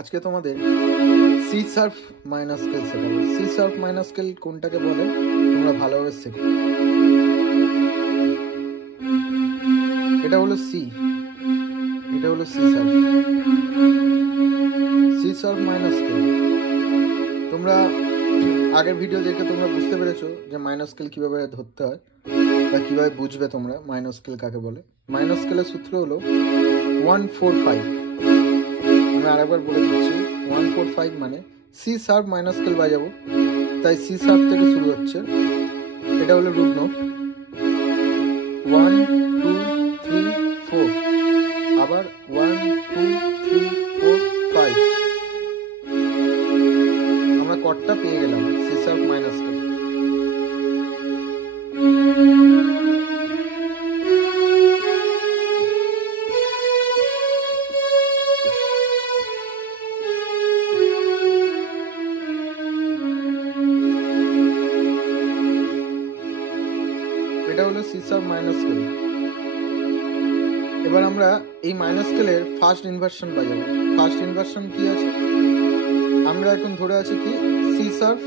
আজকে তোমাদের C sharp minor scale শেখাবো। সি শার্প মাইনর স্কেল কোনটাকে বলে তোমরা ভালোভাবে শেখো। এটা হলো সি, এটা হলো C sharp. C sharp minor scale তোমরা আগের ভিডিও দেখে তোমরা বুঝতে পেরেছো যে মাইনর স্কেল কিভাবে ধরতে হয় বা কিভাবে বুঝবে তোমরা মাইনর স্কেল কাকে বলে। মাইনর স্কেলের সূত্র হলো 145। আমি আরেকবার বলে দিচ্ছি, 145 মানে সি শার্প মাইনর স্কেল বাজাবো, তাই সি শার্প থেকে শুরু হচ্ছে। এটা হলো রুট নোট 1 2 3 4, আবার 1 2 3 4 5। আমরা কর্ডটা পেয়ে গেলাম সি শার্প মাইনর স্কেল। এটা হলো সি শার্প মাইনর স্কেল। এবার আমরা এই মাইনর স্কেলের ফার্স্ট ইনভার্সন বাজাবো। ফার্স্ট ইনভার্সন কি আছে? আমরা এখন ধরে আছি কি C sharp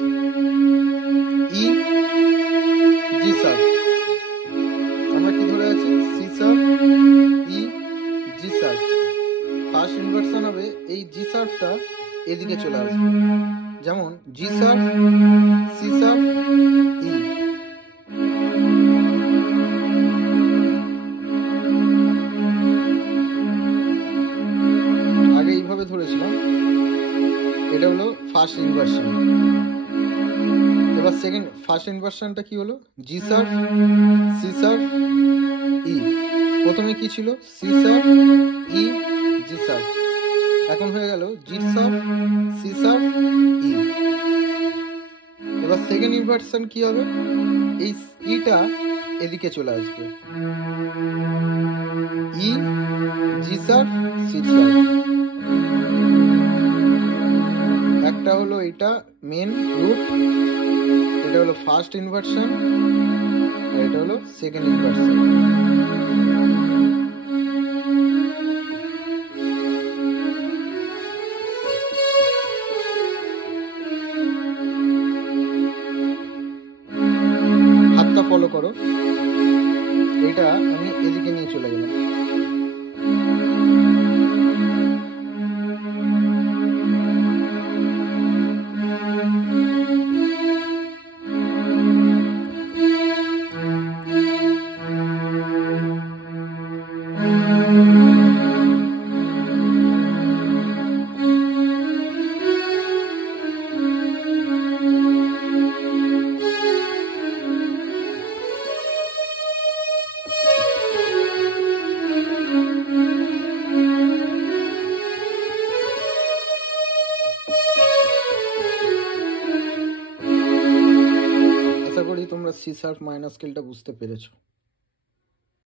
E G sharp. আমরা কি ধরে আছি? C sharp E G sharp. First inversion হবে এই জি শার্পটা এদিকে চলে আসবে, যেমন G sharp C sharp E. আগে এইভাবে ধরেছিলাম, এটা হলো ফার্স্ট ইনভার্সন। এবার সেকেন্ড ফার্স্ট ইনভার্সনটা কি হলো? G sharp C sharp E. প্রথমে কি ছিল? C sharp E G sharp. এখন হয়ে গেল G sharp C sharp E. এবার সেকেন্ড ইনভার্সন কি হবে? এই ইটা এদিকে চলে আসবে, ই জি শার্প সি শার্প। একটা হলো এটা মেন রুট, এটা হলো ফার্স্ট ইনভার্সন, আর এটা হলো সেকেন্ড ইনভার্সন। হাতটা ফলো করো, এটা আমি এদিকে নিয়ে চলে গেলাম। আশা করি তোমরা সি শার্প মাইনর স্কেলটা বুঝতে পেরেছো।